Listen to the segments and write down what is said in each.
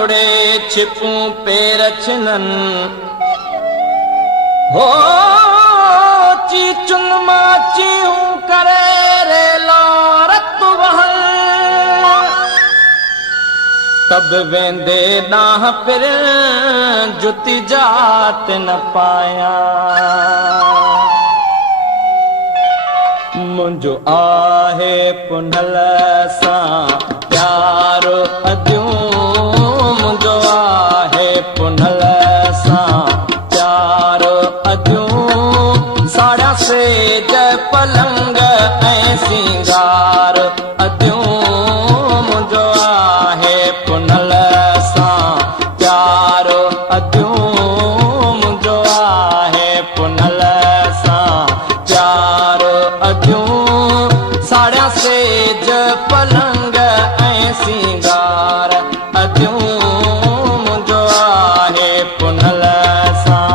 मुड़े छिपूं पेर छिनन हो चीचुन माचियूं करे रेलो रत वहन तब वेंदे नाह पिर जुती जात न पाया मुंहिंजो आहे पुनल सां प्यारो अदियूं मुंहिंजो आहे पुनल सां प्यारो अदियूं साड़ा सेज पलंग ऐं सिंगार अदियूं मुंहिंजो आहे पुनल सां प्यारो अदियूं मुंहिंजो आहे पुनल सां प्यारो अदियूं साड़ा सेज पलंग ऐं सिंगार अदियूं मुंहिंजो आहे पुनल सां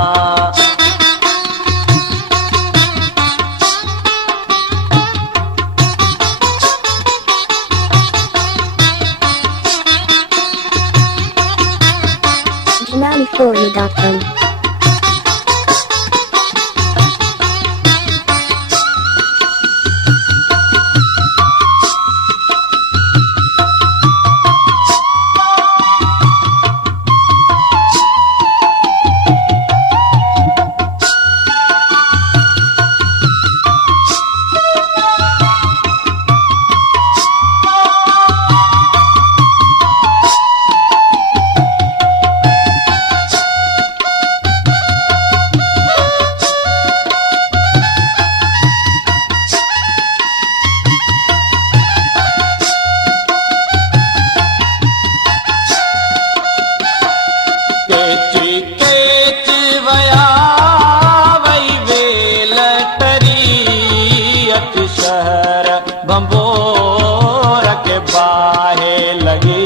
Jamali4u.com शहर बंबोर के बाहे लगी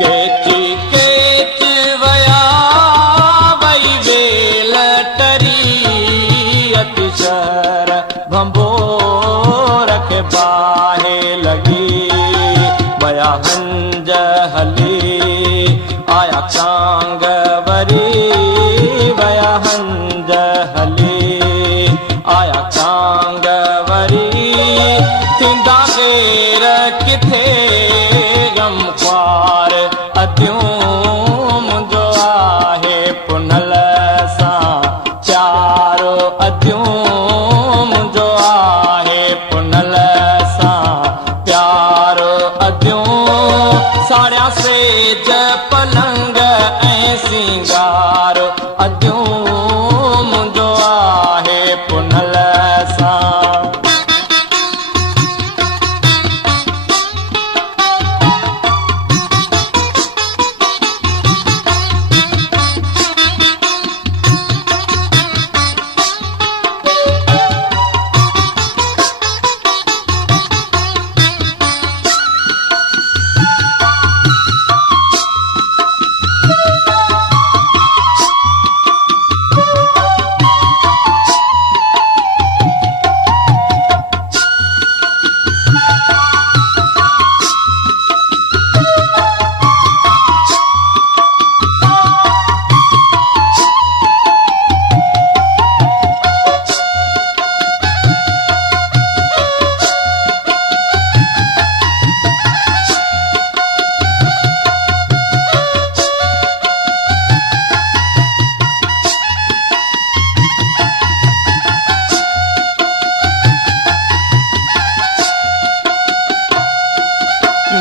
केची केच वया वई वेल टरी अति शहर बंबोर के बाहे लगी वया हंज हली आया कांग वरी वया हंज हली आया कांग वरी थींदा गेर किथे गम ख्वार अदियूं मुंहिंजो आहे पुनल सां प्यारो अदियूं मुंहिंजो आहे पुनल सां प्यारो अदियूं साड़ा सेज पलंग ऐं सिंगार अदियूं मुंहिंजो आहे पुनल सां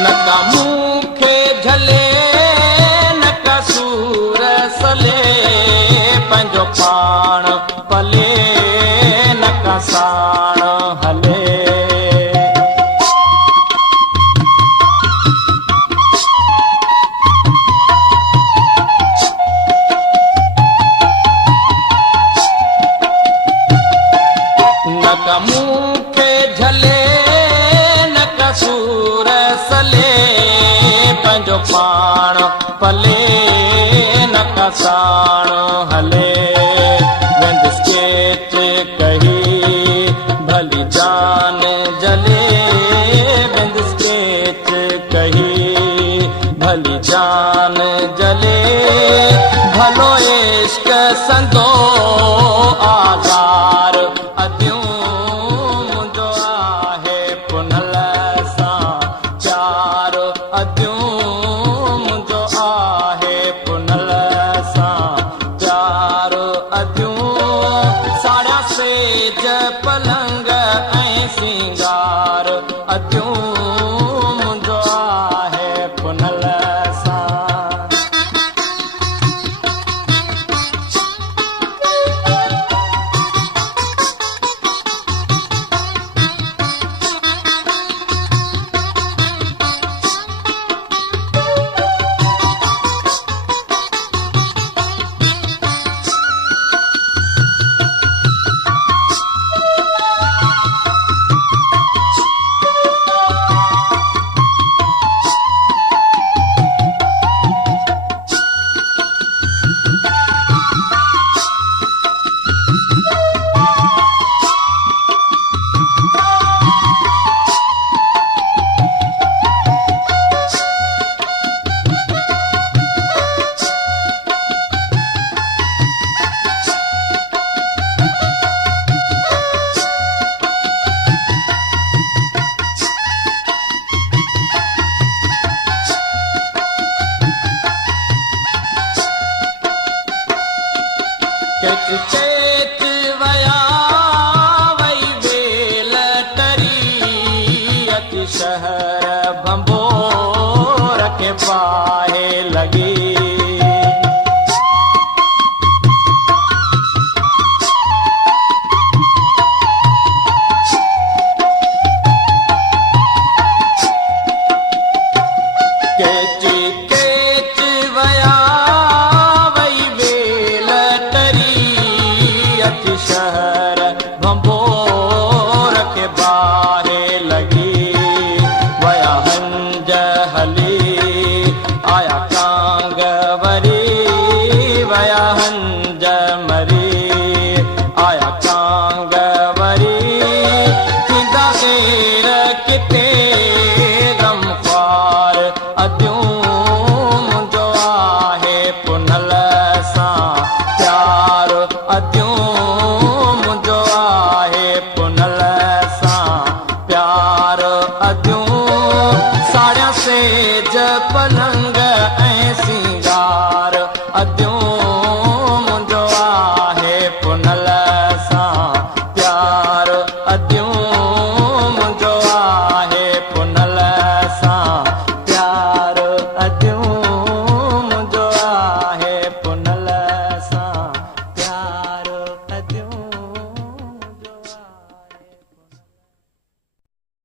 नका मूंखे झले नका सूर सले पंहिंजो पाण पले नका साण हले नका मूंखे झले नका सूर सले पंहिंजो पाण पले न कसाणो हले वेंदुसि चेच कही भली जान जले वेंदुसि चेच कही भली जान जले भलो इश्क संदो आज़ार अदियूं मुंहिंजो आहे पुनल सां प्यार अदियूं मुंहिंजो आहे पुनल सां प्यार अदियूं साड़िया सेज पलंग